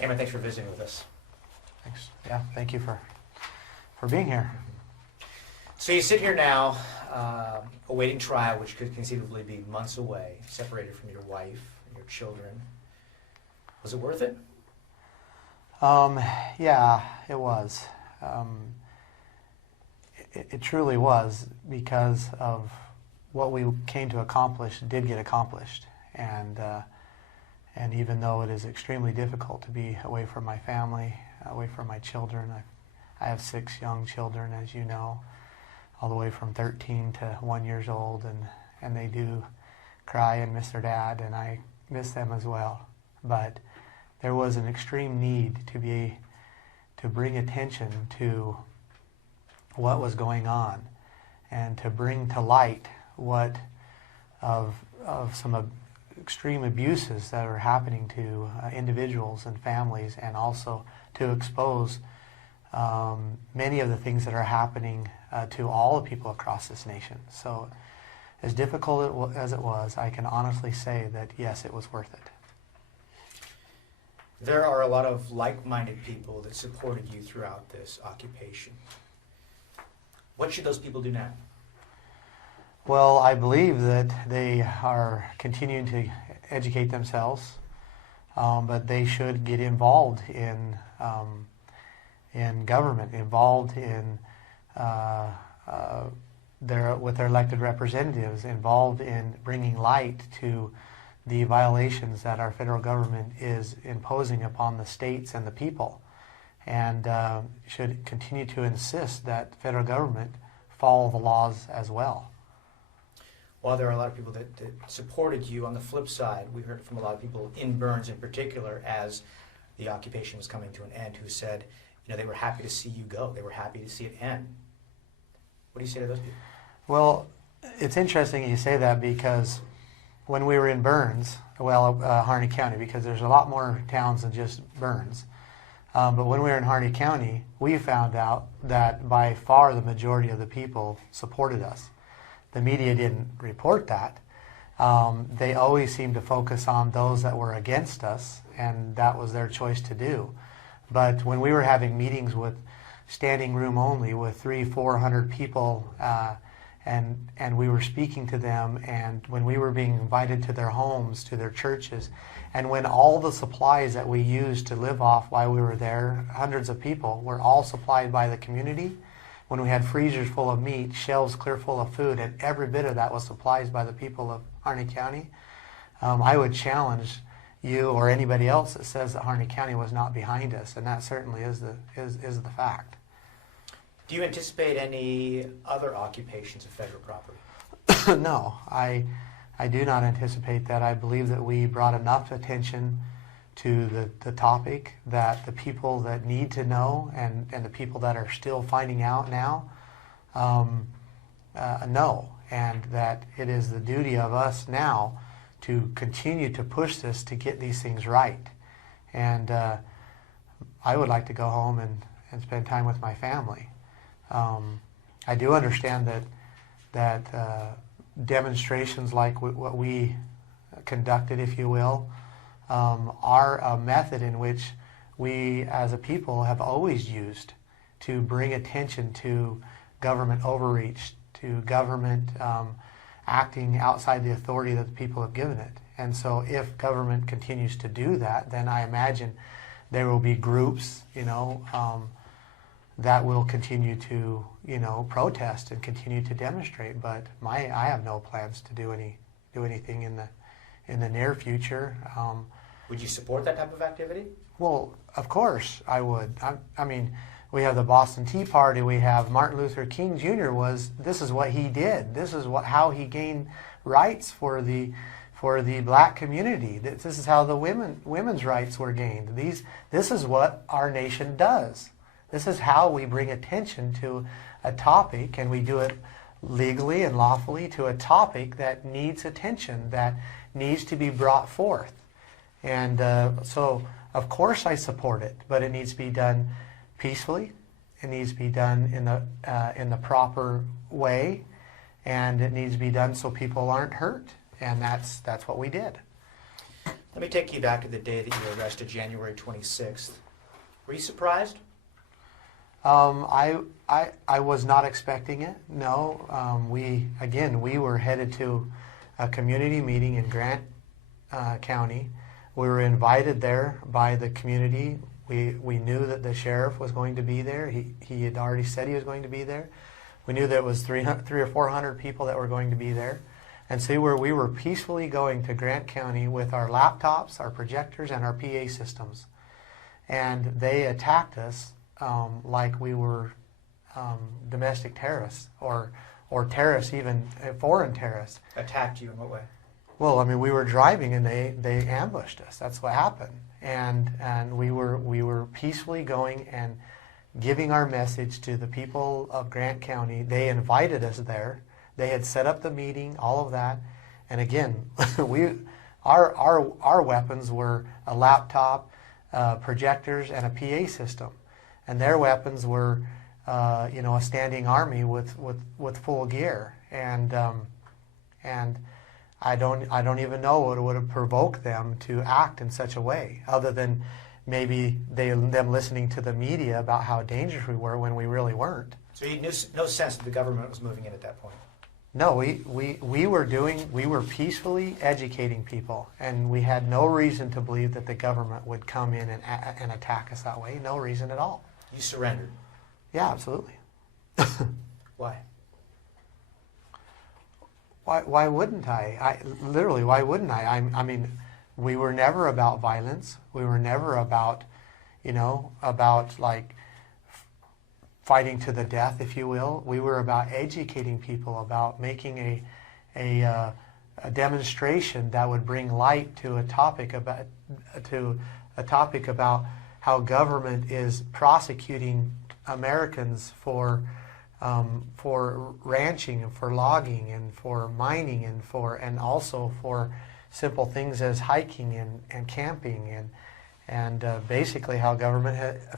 Ammon, thanks for visiting with us. Thanks. Yeah, thank you for being here. So you sit here now, awaiting trial, which could conceivably be months away, separated from your wife and your children. Was it worth it? Yeah, it was. It truly was, because of what we came to accomplish did get accomplished. And even though it is extremely difficult to be away from my family, away from my children, I have 6 young children, as you know, all the way from 13 to 1 year old, and they do cry and miss their dad, and I miss them as well. But there was an extreme need to bring attention to what was going on, and to bring to light what of some extreme abuses that are happening to individuals and families, and also to expose many of the things that are happening to all the people across this nation. So as difficult as it was, I can honestly say that yes, it was worth it. There are a lot of like-minded people that supported you throughout this occupation. What should those people do now? Well, I believe that they are continuing to educate themselves, but they should get involved in government, involved in with their elected representatives, involved in bringing light to the violations that our federal government is imposing upon the states and the people, and should continue to insist that the federal government follow the laws as well. While there are a lot of people that supported you, on the flip side, we heard from a lot of people in Burns in particular, as the occupation was coming to an end, who said, they were happy to see you go. They were happy to see it end. What do you say to those people? Well, it's interesting you say that, because when we were in Burns, Harney County, because there's a lot more towns than just Burns, but when we were in Harney County, we found out that by far the majority of the people supported us. The media didn't report that. They always seemed to focus on those that were against us, and that was their choice to do. But when we were having meetings with standing room only with 300-400 people, and we were speaking to them, and when we were being invited to their homes, to their churches, and when all the supplies that we used to live off while we were there, hundreds of people, were all supplied by the community, when we had freezers full of meat, shelves clear full of food, and every bit of that was supplied by the people of Harney County, I would challenge you or anybody else that says that Harney County was not behind us, and that certainly is the fact. Do you anticipate any other occupations of federal property? No, I do not anticipate that. I believe that we brought enough attention to the topic that the people that need to know, and the people that are still finding out now know, and that it is the duty of us now to continue to push this to get these things right. And I would like to go home and spend time with my family. I do understand that demonstrations like what we conducted, if you will, are a method in which we as a people have always used to bring attention to government overreach, to government acting outside the authority that the people have given it. And so if government continues to do that, then I imagine there will be groups, that will continue to, protest and continue to demonstrate. But I have no plans to do anything in the near future. Would you support that type of activity? Well, of course I would. I mean, we have the Boston Tea Party. We have Martin Luther King Jr. This is what he did. This is how he gained rights for the black community. This is how the women's rights were gained. This is what our nation does. This is how we bring attention to a topic, and we do it legally and lawfully to a topic that needs attention, that needs to be brought forth. And so, of course, I support it, but it needs to be done peacefully. It needs to be done in the proper way, and it needs to be done so people aren't hurt. And that's what we did. Let me take you back to the day that you were arrested, January 26th. Were you surprised? I was not expecting it. No, we were headed to a community meeting in Grant County. We were invited there by the community. We knew that the sheriff was going to be there. He had already said he was going to be there. We knew that it was 300 or 400 people that were going to be there. And so we were peacefully going to Grant County with our laptops, our projectors, and our PA systems. And they attacked us like we were domestic terrorists or terrorists, even foreign terrorists. Attacked you in what way? Well, I mean, we were driving and they ambushed us. That's what happened. And we were peacefully going and giving our message to the people of Grant County. They invited us there. They had set up the meeting, all of that. And again, our weapons were a laptop, projectors, and a PA system. And their weapons were, a standing army with full gear. And I don't even know what would have provoked them to act in such a way, other than maybe them listening to the media about how dangerous we were when we really weren't. So you knew no sense that the government was moving in at that point? No, we were peacefully educating people, and we had no reason to believe that the government would come in and attack us that way. No reason at all. You surrendered? Yeah, absolutely. Why? Why wouldn't I? Literally, why wouldn't I? I mean, we were never about violence. We were never about, like fighting to the death, if you will. We were about educating people, about making a demonstration that would bring light to a topic about how government is prosecuting Americans for ranching and for logging and for mining and also for simple things as hiking and camping and basically how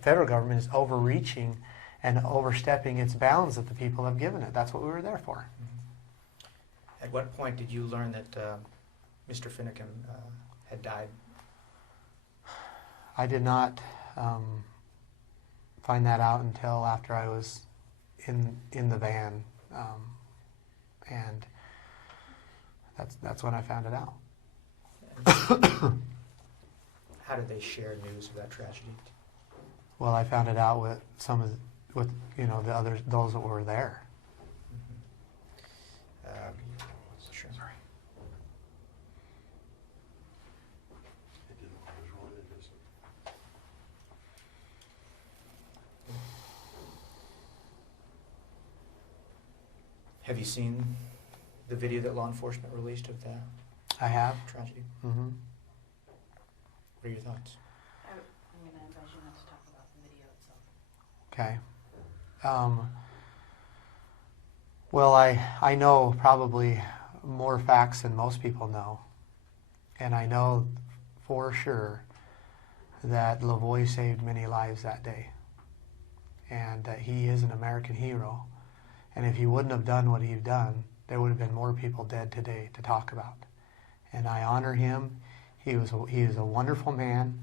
federal government is overreaching and overstepping its bounds that the people have given it. That's what we were there for. Mm-hmm. At what point did you learn that Mr. Finucane had died? I did not find that out until after I was in the van, and that's when I found it out. How did they share news of that tragedy? Well, I found it out with the others, those that were there. Sure. Have you seen the video that law enforcement released of the I have. tragedy? Mm-hmm. What are your thoughts? I'm going to advise you not to talk about the video itself. Okay. Well, I know probably more facts than most people know. And I know for sure that Lavoie saved many lives that day. And that he is an American hero. And if he wouldn't have done what he'd done, there would have been more people dead today to talk about. And I honor him. He was a wonderful man.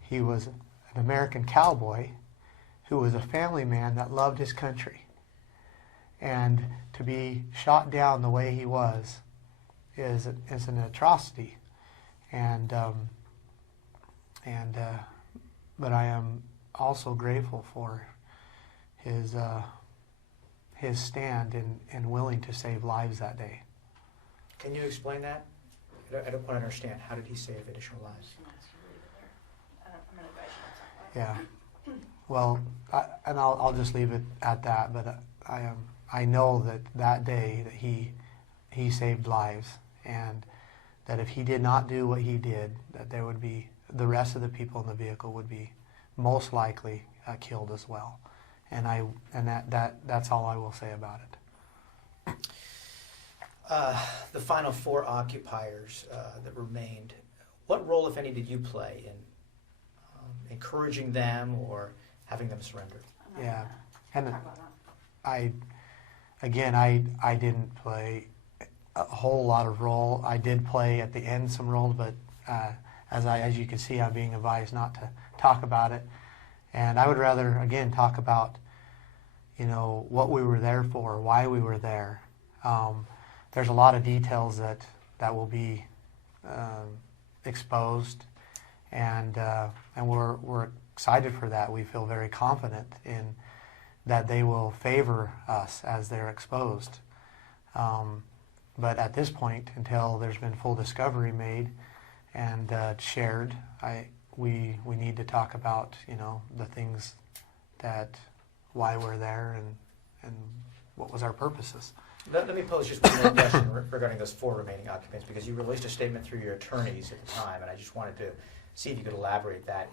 He was an American cowboy who was a family man that loved his country. And to be shot down the way he was is an atrocity. But I am also grateful for his stand and willing to save lives that day. Can you explain that? I don't quite understand. How did he save additional lives? I'm going to advise you not to talk about it. Yeah. Well, I'll just leave it at that. But I know that day that he saved lives, and that if he did not do what he did, that there would be the rest of the people in the vehicle would be most likely killed as well. And that's all I will say about it. The final 4 occupiers that remained, what role, if any, did you play in encouraging them or having them surrender? Yeah, and Talk about that. I didn't play a whole lot of role. I did play at the end some role, but as you can see, I'm being advised not to talk about it. And I would rather, again, talk about, what we were there for, why we were there. There's a lot of details that will be exposed, and we're excited for that. We feel very confident in that they will favor us as they're exposed. But at this point, until there's been full discovery made and shared, we need to talk about the things why we're there and what was our purposes. Let me pose just one more question regarding those 4 remaining occupants, because you released a statement through your attorneys at the time, and I just wanted to see if you could elaborate that.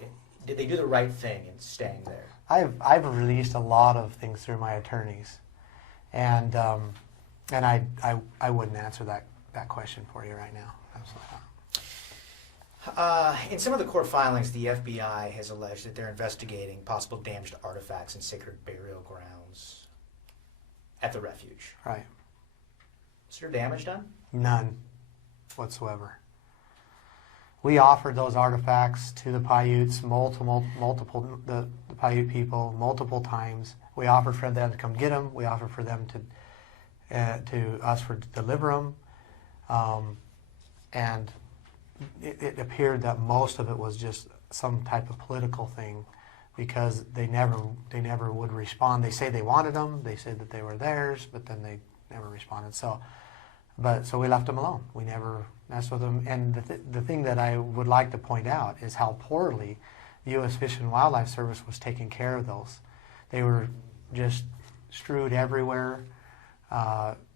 Did they do the right thing in staying there? I've released a lot of things through my attorneys, and I wouldn't answer that question for you right now. Absolutely not. In some of the court filings, the FBI has alleged that they're investigating possible damage to artifacts and sacred burial grounds at the refuge. Right. Is there damage done? None whatsoever. We offered those artifacts to the Paiutes, the Paiute people, multiple times. We offered for them to come get them. We offered for them to us to deliver them, and it appeared that most of it was just some type of political thing, because they never would respond. They say they wanted them. They said that they were theirs, but then they never responded. So we left them alone. We never messed with them. And the thing that I would like to point out is how poorly the U.S. Fish and Wildlife Service was taking care of those. They were just strewed everywhere.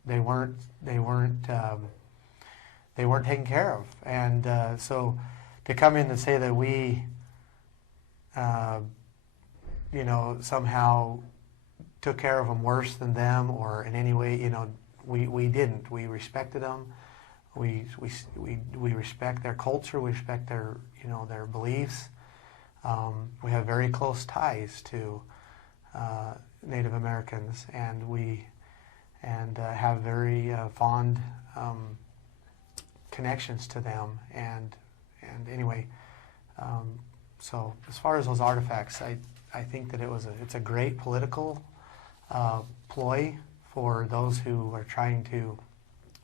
They weren't taken care of. And so to come in and say that we, somehow took care of them worse than them, or in any way, we didn't. We respected them. We respect their culture. We respect their beliefs. We have very close ties to Native Americans, and we have very fond connections to them. And anyway, so as far as those artifacts, I think that it's a great political ploy for those who are trying to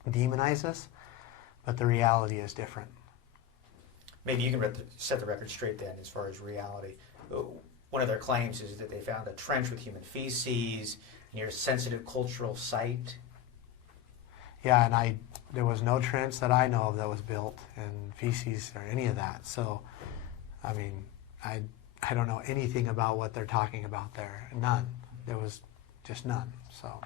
demonize us, but the reality is different. Maybe you can set the record straight then as far as reality. One of their claims is that they found a trench with human feces near a sensitive cultural site. Yeah, and there was no trench that I know of that was built, and feces or any of that. So, I mean, I don't know anything about what they're talking about there. None. There was just none. So.